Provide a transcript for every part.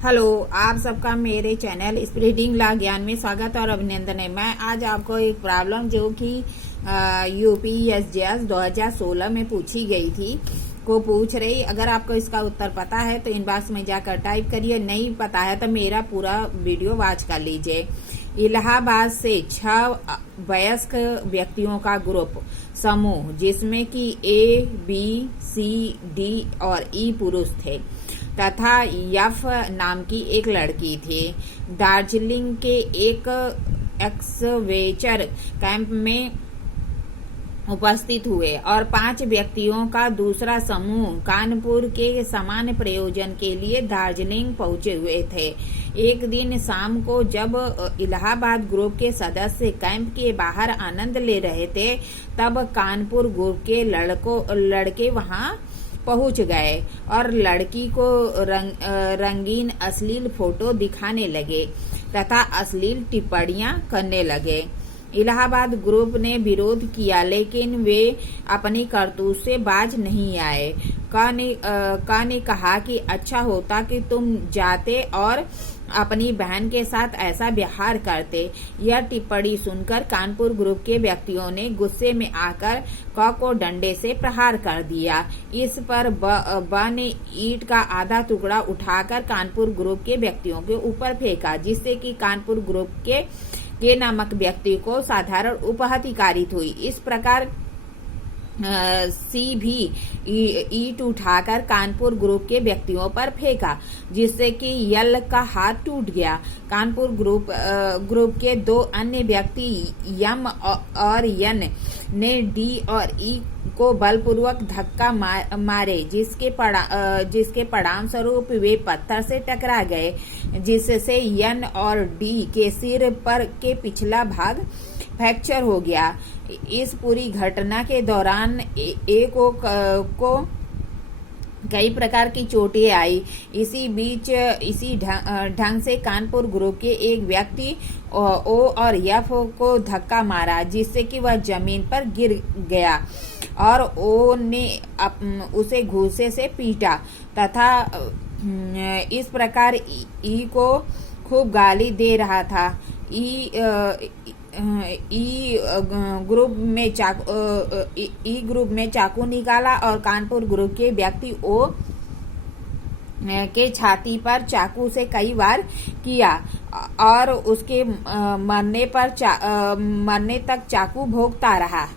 Hello, आप सबका मेरे चैनल स्प्रेडिंग ला ज्ञान में स्वागत और अभिनंदन है। मैं आज आपको एक प्रॉब्लम जो कि यूपीएससीआईएस 2016 में पूछी गई थी को पूछ रही। अगर आपको इसका उत्तर पता है तो इनबॉक्स में जाकर टाइप करिए, नहीं पता है तो मेरा पूरा वीडियो वॉच कर लीजिए। इलाहाबाद से 6 वयस्क व्यक्तियों का ग्रुप समूह जिसमें कि ए, बी, सी, डी और ई पुरुष थे तथा यफ नाम की एक लड़की थी, दार्जिलिंग के एक एक्सवेचर कैंप में उपस्थित हुए और 5 व्यक्तियों का दूसरा समूह कानपुर के समान प्रयोजन के लिए दार्जिलिंग पहुंचे हुए थे। एक दिन शाम को जब इलाहाबाद ग्रुप के सदस्य कैंप के बाहर आनंद ले रहे थे, तब कानपुर ग्रुप के लड़के वहां पहुंच गए और लड़की को रंगीन अश्लील फोटो दिखाने लगे तथा अश्लील टिप्पणियां करने लगे। इलाहाबाद ग्रुप ने विरोध किया लेकिन वे अपनी करतूत से बाज नहीं आए। का ने कहा कि अच्छा होता कि तुम जाते और अपनी बहन के साथ ऐसा व्यवहार करते। यह टिप्पणी सुनकर कानपुर ग्रुप के व्यक्तियों ने गुस्से में आकर क को डंडे से प्रहार कर दिया। इस पर ब ने ईंट का आधा टुकड़ा उठाकर कानपुर ग्रुप के व्यक्तियों के ऊपर फेंका, जिससे कि कानपुर ग्रुप के नामक व्यक्ति को साधारण उपहति कारित हुई। इस प्रकार सी भी ईंट उठाकर कानपुर ग्रुप के व्यक्तियों पर फेंका, जिससे कि यल का हाथ टूट गया। कानपुर ग्रुप के 2 अन्य व्यक्ति यम और यन ने डी और ई को बलपूर्वक धक्का मारे, जिसके परिणाम स्वरूप वे पत्थर से टकरा गए, जिससे यन और डी के सिर पर के पिछला भाग फ्रैक्चर हो गया। इस पूरी घटना के दौरान ए को कई प्रकार की चोटें आई। इसी बीच इसी ढंग से कानपुर ग्रुप के एक व्यक्ति ओ और एफ को धक्का मारा, जिससे कि वह जमीन पर गिर गया और ओ ने उसे घूंसे से पीटा तथा इस प्रकार ई को खूब गाली दे रहा था। ई ग्रुप में चाकू निकाला और कानपुर ग्रुप के व्यक्ति ओ के छाती पर चाकू से कई बार किया और उसके मरने तक चाकू भोंकता रहा।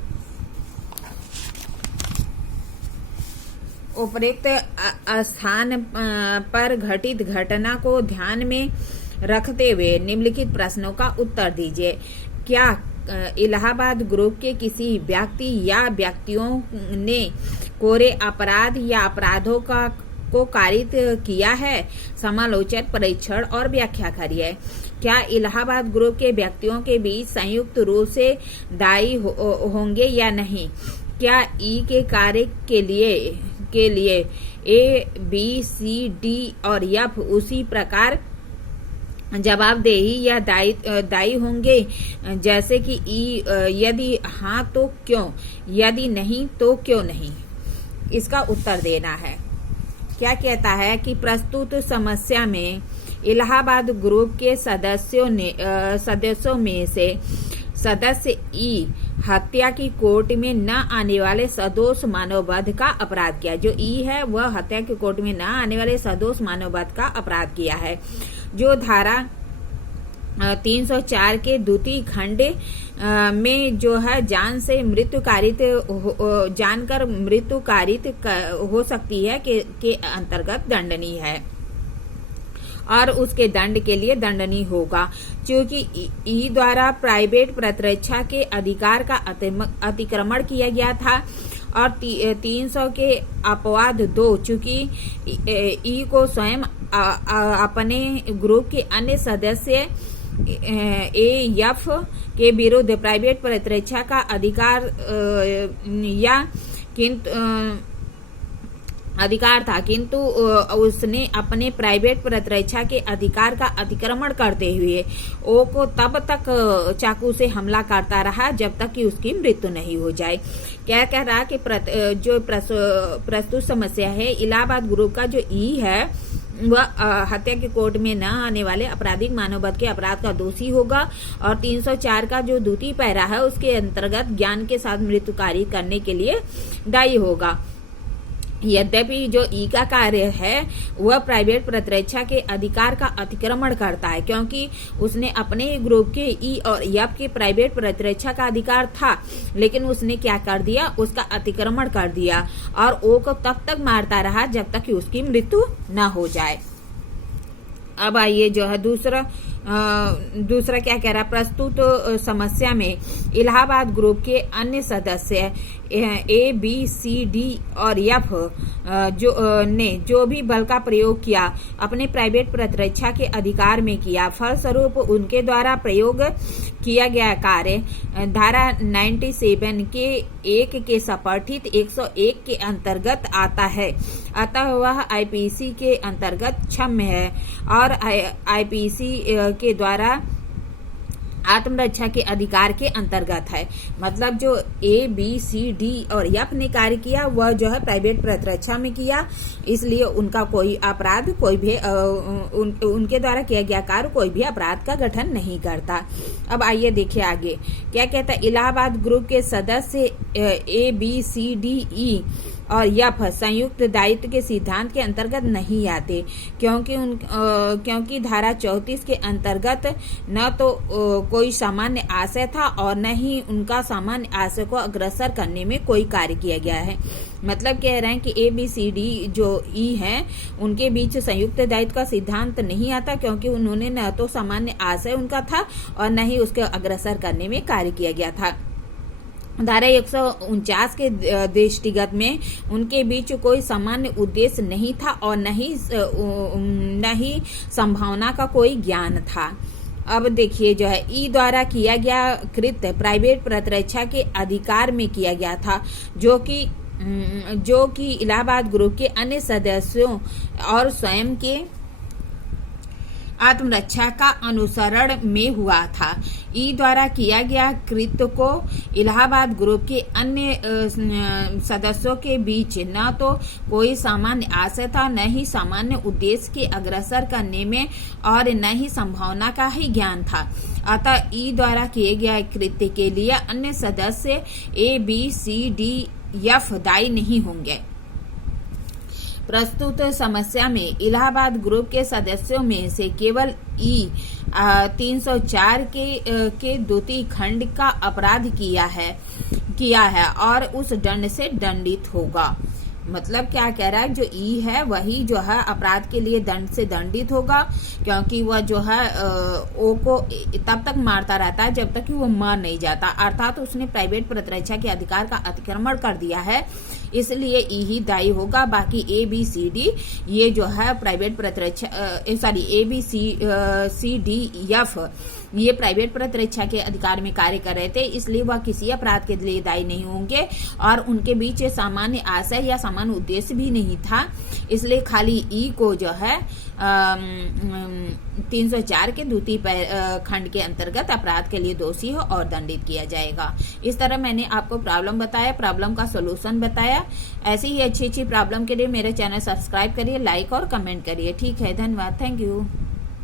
उपरोक्त स्थान पर घटित घटना को ध्यान में रखते हुए निम्नलिखित प्रश्नों का उत्तर दीजिए। क्या इलाहाबाद ग्रुप के किसी व्यक्ति या व्यक्तियों ने कोरे अपराध या अपराधों को कारित किया है? समालोचन, परीक्षण और व्याख्या करिए। क्या इलाहाबाद ग्रुप के व्यक्तियों के बीच संयुक्त रूप से दायी होंगे या नहीं? क्या ई के कार्य के लिए ए, बी, सी, डी और एफ उसी प्रकार जवाबदेही या दायी होंगे जैसे कि ई? यदि हाँ तो क्यों? यदि नहीं तो क्यों नहीं? इसका उत्तर देना है। क्या कहता है कि प्रस्तुत समस्या में इलाहाबाद ग्रुप के सदस्यों में से सदस्य ई हत्या की कोर्ट में न आने वाले सदोष मानववध का अपराध किया। जो ई है वह हत्या की कोर्ट में न आने वाले सदोष मानववध का अपराध किया है, जो धारा 304 के द्वितीय खंड में जो है जानकर मृत्यु कारित हो सकती है के अंतर्गत दंडनीय है और उसके दंड के लिए दंडनीय होगा, क्योंकि ई द्वारा प्राइवेट प्रतिरक्षा के अधिकार का अतिक्रमण किया गया था। और 300 के अपवाद 2, चूंकि ई को स्वयं अपने ग्रुप के अन्य सदस्य एएफ के विरुद्ध प्राइवेट प्रतिरक्षा का अधिकार था, किंतु उसने अपने प्राइवेट प्रतिरक्षा के अधिकार का अतिक्रमण करते हुए ओ को तब तक चाकू से हमला करता रहा जब तक कि उसकी मृत्यु नहीं हो जाए। क्या कह रहा कि जो प्रस्तुत समस्या है, इलाहाबाद ग्रुप का जो ई है वह हत्या के कोर्ट में न आने वाले आपराधिक मानववध के अपराध का दोषी होगा। और 304 का जो द्वितीय पैरा है उसके अंतर्गत ज्ञान के साथ मृत्युकारी करने के लिए दायी होगा। यद्यपि जो ई का कार्य है वह प्राइवेट प्रतिरक्षा के अधिकार का अतिक्रमण करता है, क्योंकि उसने अपने ग्रुप के ई और एफ के प्राइवेट प्रतिरक्षा का अधिकार था, लेकिन उसने क्या कर दिया, उसका अतिक्रमण कर दिया और ओ को तब तक मारता रहा जब तक कि उसकी मृत्यु न हो जाए। अब आइए जो है दूसरा क्या कह रहा, प्रस्तुत समस्या में इलाहाबाद ग्रुप के अन्य सदस्य ए बी सी डी और एफ ने जो भी बल का प्रयोग किया अपने प्राइवेट प्रतिरक्षा के अधिकार में किया, फलस्वरूप उनके द्वारा प्रयोग किया गया कार्य धारा 97 के 1 के सपर्थित 101 के अंतर्गत आता है, अतः वह आईपीसी के अंतर्गत क्षम्य है और आईपीसी के द्वारा आत्मरक्षा के अधिकार के अंतर्गत है। मतलब जो ए बी सी डी और एफ ने कार्य किया वह जो है प्राइवेट प्रतिरक्षा में किया, इसलिए उनका कोई अपराध कोई भी उनके द्वारा किया गया कार्य कोई भी अपराध का गठन नहीं करता। अब आइए देखिए आगे क्या कहता है। इलाहाबाद ग्रुप के सदस्य A B C D E और एफ संयुक्त दायित्व के सिद्धांत के अंतर्गत नहीं आते, क्योंकि धारा 34 के अंतर्गत न तो कोई सामान्य आशय था और न ही उनका सामान्य आशय को अग्रसर करने में कोई कार्य किया गया है। मतलब कह रहे हैं कि ए बी सी डी जो ई हैं उनके बीच संयुक्त दायित्व का सिद्धांत नहीं आता, क्योंकि उन्होंने न तो सामान्य आशय उनका था और न ही उसके अग्रसर करने में कार्य किया गया था। धारा 149 के दृष्टिगत में उनके बीच कोई सामान्य उद्देश्य नहीं था और न ही संभावना का कोई ज्ञान था। अब देखिए जो है ई द्वारा किया गया कृत्य प्राइवेट प्रतिरक्षा के अधिकार में किया गया था, जो कि इलाहाबाद ग्रुप के अन्य सदस्यों और स्वयं के आत्मरक्षा का अनुसरण में हुआ था। ई द्वारा किया गया कृत्य को इलाहाबाद ग्रुप के अन्य सदस्यों के बीच न तो कोई सामान्य आशय था, न ही सामान्य उद्देश्य के अग्रसर करने में और न ही संभावना का ही ज्ञान था। अतः ई द्वारा किए गए कृत्य के लिए अन्य सदस्य A B C D F दायी नहीं होंगे। प्रस्तुत समस्या में इलाहाबाद ग्रुप के सदस्यों में से केवल ई 304 के द्वितीय खंड का अपराध किया है और उस दंड से दंडित होगा। मतलब क्या कह रहा है, जो ई है वही जो है अपराध के लिए दंड से दंडित होगा, क्योंकि वह जो है ओ को तब तक मारता रहता है जब तक कि वो मर नहीं जाता, अर्थात उसने प्राइवेट प्रतिरक्षा के अधिकार का अतिक्रमण कर दिया है, इसलिए ई ही दायी होगा। बाकी ए बी सी डी ये जो है प्राइवेट प्रतिरक्षा A B C D F ये प्राइवेट प्रतिरक्षा के अधिकार में कार्य कर रहे थे, इसलिए वह किसी अपराध के लिए दायी नहीं होंगे और उनके बीच सामान्य आशय या सामान्य उद्देश्य भी नहीं था, इसलिए खाली ई को जो है 304 के द्वितीय खंड के अंतर्गत अपराध के लिए दोषी हो और दंडित किया जाएगा। इस तरह मैंने आपको प्रॉब्लम बताया, प्रॉब्लम का सोल्यूशन बताया। ऐसी ही अच्छी प्रॉब्लम के लिए मेरे चैनल सब्सक्राइब करिए, लाइक और कमेंट करिए। ठीक है, धन्यवाद, थैंक यू।